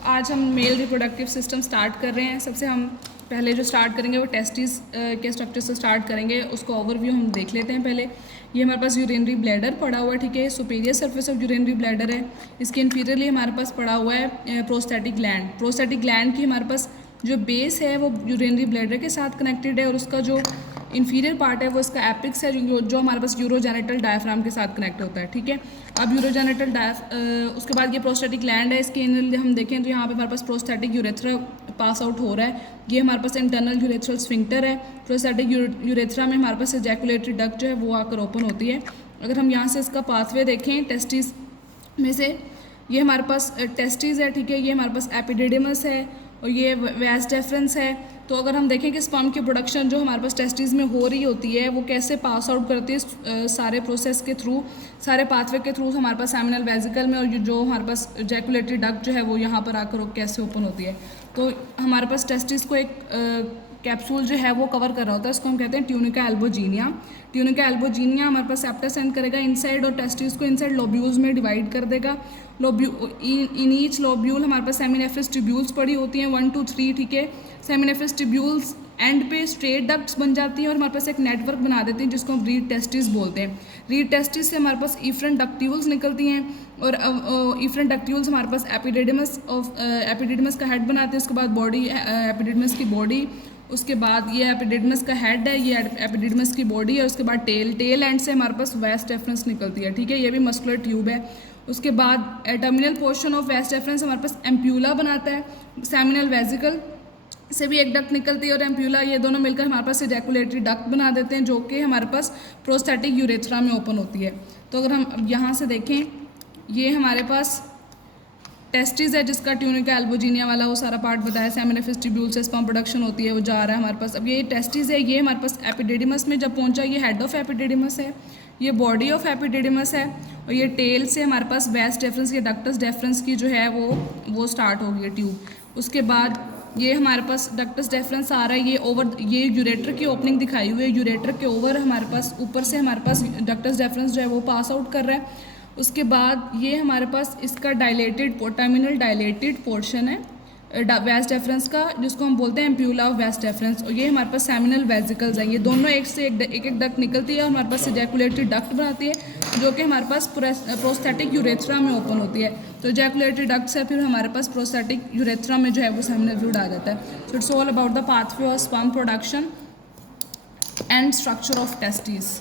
आज हम male reproductive system start कर रहे हैं। सबसे हम पहले जो स्टार्ट करेंगे वो टेस्टिस के स्ट्रक्चर से स्टार्ट करेंगे। उसको ओवरव्यू हम देख लेते हैं। पहले ये हमारे पास यूरिनरी ब्लैडर पड़ा हुआ है, ठीक है। Superior surface of urinary bladder है। इसके इंफीरियरली हमारे पास पड़ा हुआ है प्रोस्टैटिक ग्लैंड। प्रोस्टैटिक ग्लैंड की हमारे पास जो बेस है वो यूरिनरी ब्लैडर के साथ कनेक्टेड है, और उसका जो इंफीरियर पार्ट है वो इसका एपिक्स है, जो हमारे पास यूरोजेनिटल डायफ्राम के साथ कनेक्ट होता है, ठीक है। अब यूरोजेनिटल उसके बाद ये प्रोस्टैटिक ग्लैंड है। इसके हम देखें तो यहाँ पे हमारे पास प्रोस्टैटिक यूरेथ्रा पास आउट हो रहा है। ये हमारे पास इंटरनल यूरेथ्रल स्फिंक्टर है। प्रोस्टैटिक यूरेथ्रा में हमारे पास एजैकुलेटरी डक्ट जो है वो आकर ओपन होती है। अगर हम यहाँ से इसका पाथवे देखें टेस्टिस में से, ये हमारे पास टेस्टिस है, ठीक है। ये हमारे पास एपिडिडिमस है और ये वास डेफरेंस है। तो अगर हम देखें कि स्पर्म की प्रोडक्शन जो हमारे पास टेस्टिस में हो रही होती है वो कैसे पास आउट करती है सारे प्रोसेस के थ्रू, सारे पाथवे के थ्रू हमारे पास सेमिनल वेजिकल में, और जो हमारे पास एजैकुलेटरी डक्ट जो है वो यहाँ पर आकर कैसे ओपन होती है। तो हमारे पास टेस्टिस को एक कैप्सूल जो है वो कवर कर रहा होता है। इसको हम कहते हैं ट्यूनिका एल्बोजीनिया। ट्यूनिका एल्बोजीनिया हमारे पास सेप्टा सेंड करेगा इनसाइड, और टेस्टिस को इनसाइड लोब्यूल्स में डिवाइड कर देगा। इन ईच लोब्यूल हमारे पास सेमिनेफ्रस ट्यूब्यूल्स पड़ी होती हैं 1 2 3, ठीक है। सेमिनेफ्रस ट्यूब्यूल्स एंड पे स्ट्रेट डक्ट्स बन जाती हैं और हमारे पास एक नेटवर्क बना देती हैं जिसको हम रीड टेस्टिस बोलते हैं। रीड टेस्टिस से हमारे पास इफ्रेंट डक्ट्यूल्स निकलती हैं, और इफ्रेंट डक्ट्यूल्स हमारे पास एपिडिडमस का हेड बनाते हैं। उसके बाद बॉडी, एपिडिडमस की बॉडी, उसके बाद ये एपिडिडमस का हेड है, ये एपिडिडमस की बॉडी है। उसके बाद टेल एंड से हमारे पास वास डेफरेंस निकलती है, ठीक है। ये भी मस्कुलर ट्यूब है। उसके बाद terminal portion of vas deferens हमारे पास एम्प्यूला बनाता है। सेमिनल वेजिकल से भी एक डक्ट निकलती है और एम्प्यूला, ये दोनों मिलकर हमारे पास एजैकुलेटरी डक्ट बना देते हैं, जो कि हमारे पास प्रोस्टैटिक यूरेथ्रा में ओपन होती है। तो अगर हम यहाँ से देखें, ये हमारे पास टेस्टिस है जिसका ट्यूनिका एल्बोजीनिया वाला वो सारा पार्ट बताया। सेमिनेफ्रस ट्यूब्यूल से स्पर्म प्रोडक्शन होती है, वो जा रहा है हमारे पास। अब ये टेस्टिस है, ये हमारे पास एपिडिडिमस में जब पहुंचा, ये हेड ऑफ एपिडिडिमस है, ये बॉडी ऑफ एपिडिडिमस है, और ये टेल से हमारे पास वास डेफरेंस या डक्टस डेफरेंस की जो है वो स्टार्ट होगी ट्यूब। उसके बाद ये हमारे पास डक्टस डेफरेंस आ रहा है, ये यूरेटर की ओपनिंग दिखाई हुई है। यूरेटर के ओवर हमारे पास ऊपर से हमारे पास डक्टस डेफरेंस जो है वो पास आउट कर रहा है। उसके बाद ये हमारे पास इसका टर्मिनल डायलेटेड पोर्शन है वास डेफरेंस का, जिसको हम बोलते हैं एम्प्यूला ऑफ वास डेफरेंस, और ये हमारे पास सेमिनल वेजिकल्स हैं। ये दोनों एक से एक डक्ट निकलती है और हमारे पास एजैकुलेटरी डक्ट बनाती है, जो कि हमारे पास प्रोस्टैटिक यूरेथ्रा में ओपन होती है। तो एजैकुलेटरी डक्ट से फिर हमारे पास प्रोस्टैटिक यूरेथ्रा में जो है वो सेमिनल फ्लूइड आ जाता है। So it's all about the pathway of sperm production and structure of testis.